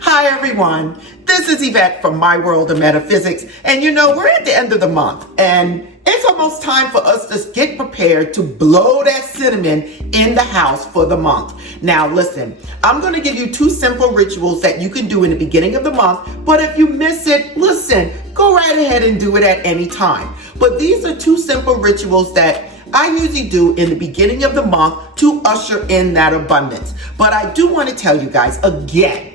Hi everyone, this is Yvette from My World of Metaphysics, and we're at the end of the month and it's almost time for us to get prepared to blow that cinnamon in the house for the month. Now listen, I'm going to give you 2 simple rituals that you can do in the beginning of the month, but if you miss it, listen, go right ahead and do it at any time. But these are 2 simple rituals that I usually do in the beginning of the month to usher in that abundance. But I do want to tell you guys again,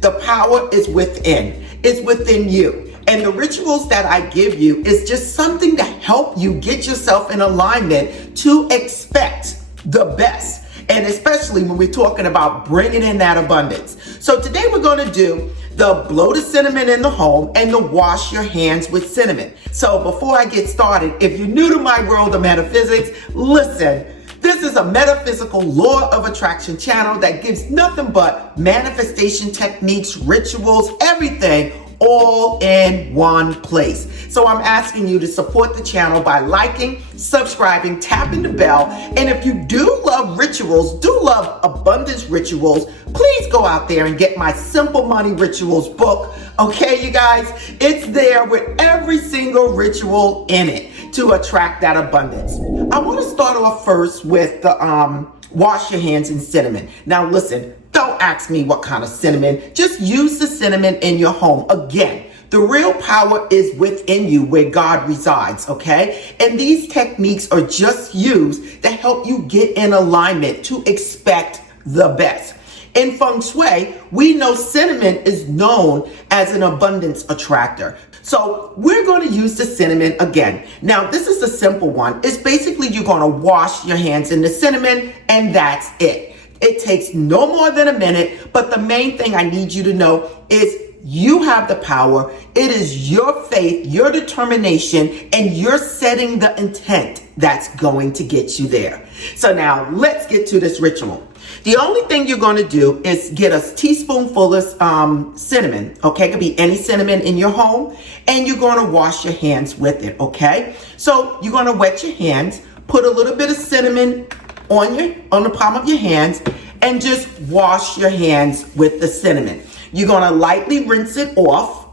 the power is within. It's within you. And the rituals that I give you is just something to help you get yourself in alignment to expect the best. And especially when we're talking about bringing in that abundance. So today we're going to do the blow the cinnamon in the home and the wash your hands with cinnamon. So before I get started, if you're new to My World of Metaphysics, listen. This is a metaphysical law of attraction channel that gives nothing but manifestation techniques, rituals, everything all in one place. So I'm asking you to support the channel by liking, subscribing, tapping the bell. And if you do love rituals, do love abundance rituals, please go out there and get my Simple Money Rituals book. Okay, you guys, it's there with every single ritual in it to attract that abundance. I want to start off first with the wash your hands in cinnamon. Now listen, don't ask me what kind of cinnamon. Just use the cinnamon in your home. Again, the real power is within you where God resides, okay? And these techniques are just used to help you get in alignment to expect the best. In Feng Shui, we know cinnamon is known as an abundance attractor. So we're going to use the cinnamon again. Now, this is a simple one. It's basically you're going to wash your hands in the cinnamon and that's it. It takes no more than a minute, but the main thing I need you to know is you have the power. It is your faith, your determination, and you're setting the intent that's going to get you there. So now let's get to this ritual. The only thing you're going to do is get a teaspoonful of cinnamon, okay? It could be any cinnamon in your home, and you're going to wash your hands with it, okay? So you're going to wet your hands, put a little bit of cinnamon on the palm of your hands, and just wash your hands with the cinnamon. You're going to lightly rinse it off,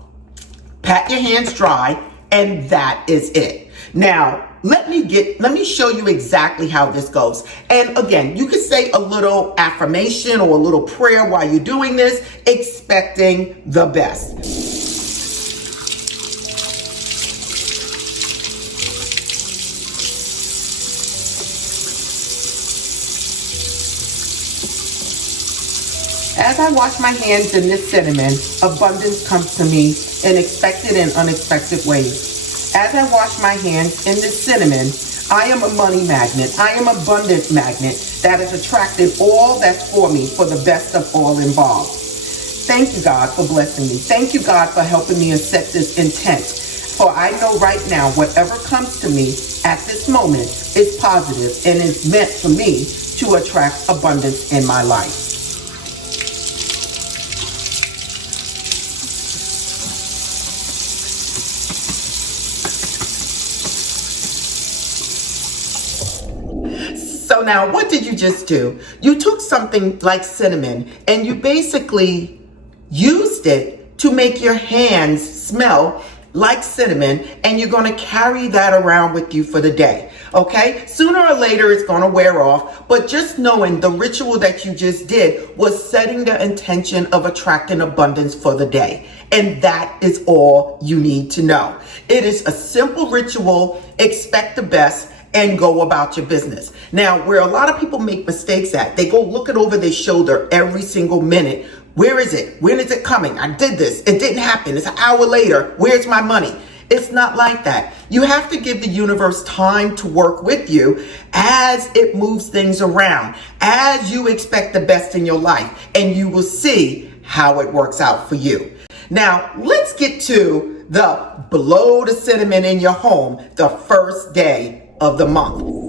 pat your hands dry, and that is it. Now, let me show you exactly how this goes. And again, you can say a little affirmation or a little prayer while you're doing this, expecting the best. As I wash my hands in this cinnamon, abundance comes to me in expected and unexpected ways. As I wash my hands in this cinnamon, I am a money magnet. I am an abundant magnet that has attracted all that's for me for the best of all involved. Thank you, God, for blessing me. Thank you, God, for helping me to set this intent. For I know right now, whatever comes to me at this moment is positive and is meant for me to attract abundance in my life. So now, what did you just do? You took something like cinnamon and you basically used it to make your hands smell like cinnamon, and you're going to carry that around with you for the day. Okay? Sooner or later, it's going to wear off, but just knowing the ritual that you just did was setting the intention of attracting abundance for the day. And that is all you need to know. It is a simple ritual. Expect the best and go about your business. Now, where a lot of people make mistakes at, they go looking over their shoulder every single minute. Where is it? When is it coming? I did this. It didn't happen. It's an hour later. Where's my money? It's not like that. You have to give the universe time to work with you as it moves things around, as you expect the best in your life, and you will see how it works out for you. Now, let's get to the blow the cinnamon in your home the first day of the month.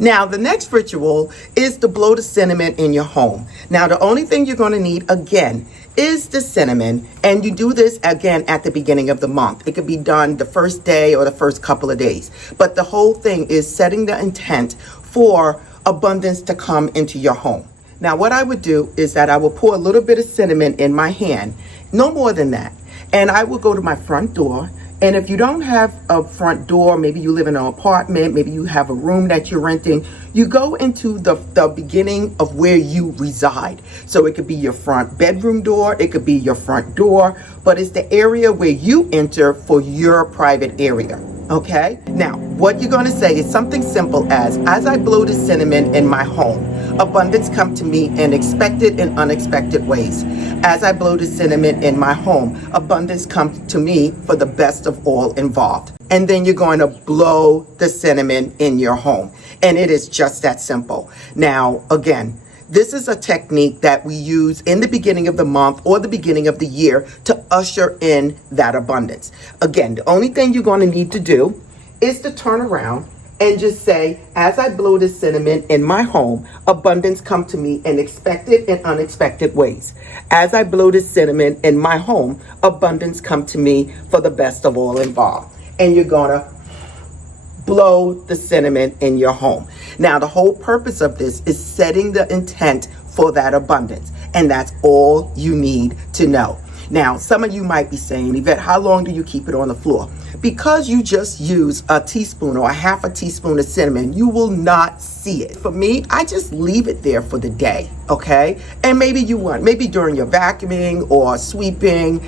Now, the next ritual is to blow the cinnamon in your home. Now, the only thing you're going to need, again, is the cinnamon. And you do this, again, at the beginning of the month. It could be done the first day or the first couple of days. But the whole thing is setting the intent for abundance to come into your home. Now, what I would do is that I will pour a little bit of cinnamon in my hand, no more than that. And I will go to my front door. And if you don't have a front door, maybe you live in an apartment, maybe you have a room that you're renting, you go into the beginning of where you reside. So it could be your front bedroom door, it could be your front door, but it's the area where you enter for your private area. Okay? Now, what you're going to say is something simple as I blow the cinnamon in my home, abundance come to me in expected and unexpected ways. As I blow the cinnamon in my home, abundance comes to me for the best of all involved. And then you're going to blow the cinnamon in your home. And it is just that simple. Now, again, this is a technique that we use in the beginning of the month or the beginning of the year to usher in that abundance. Again, the only thing you're going to need to do is to turn around and just say, as I blow the cinnamon in my home, abundance come to me in expected and unexpected ways. As I blow the cinnamon in my home, abundance come to me for the best of all involved. And you're going to blow the cinnamon in your home. Now, the whole purpose of this is setting the intent for that abundance. And that's all you need to know. Now, some of you might be saying, Yvette, how long do you keep it on the floor? Because you just use a teaspoon or a half a teaspoon of cinnamon, you will not see it. For me, I just leave it there for the day, okay? And maybe maybe during your vacuuming or sweeping,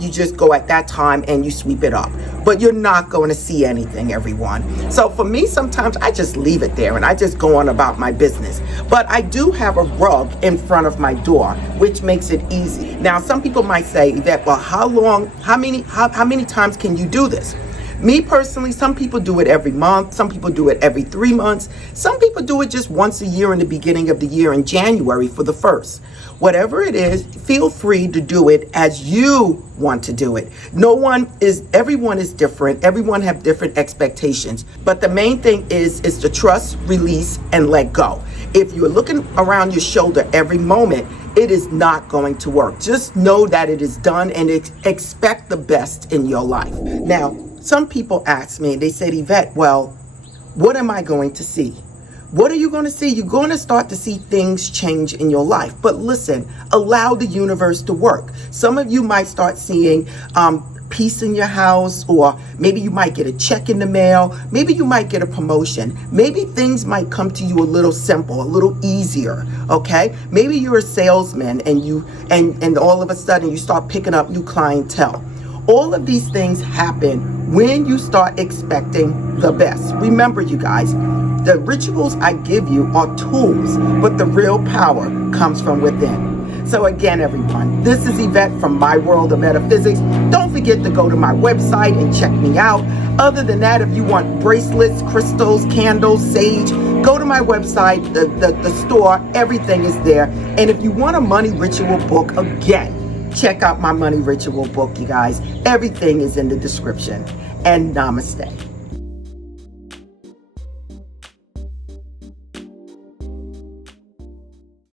you just go at that time and you sweep it up. But you're not going to see anything, everyone. So for me, sometimes I just leave it there and I just go on about my business. But I do have a rug in front of my door, which makes it easy. Now, some people might say that, well, how many times can you do this? Me personally, some people do it every month. Some people do it every 3 months. Some people do it just once a year in the beginning of the year in January for the first. Whatever it is, feel free to do it as you want to do it. Everyone is different. Everyone have different expectations. But the main thing is to trust, release, and let go. If you're looking around your shoulder every moment, it is not going to work. Just know that it is done and expect the best in your life. Now, some people ask me, they said, Yvette, well, what am I going to see? What are you going to see? You're going to start to see things change in your life. But listen, allow the universe to work. Some of you might start seeing peace in your house, or maybe you might get a check in the mail. Maybe you might get a promotion. Maybe things might come to you a little simple, a little easier. Okay? Maybe you're a salesman and all of a sudden you start picking up new clientele. All of these things happen when you start expecting the best. Remember, you guys, the rituals I give you are tools, but the real power comes from within. So again, everyone, this is Yvette from My World of Metaphysics. Don't forget to go to my website and check me out. Other than that, if you want bracelets, crystals, candles, sage, go to my website, the store, everything is there. And if you want a money ritual book, again, check out my money ritual book, you guys. Everything is in the description. And namaste.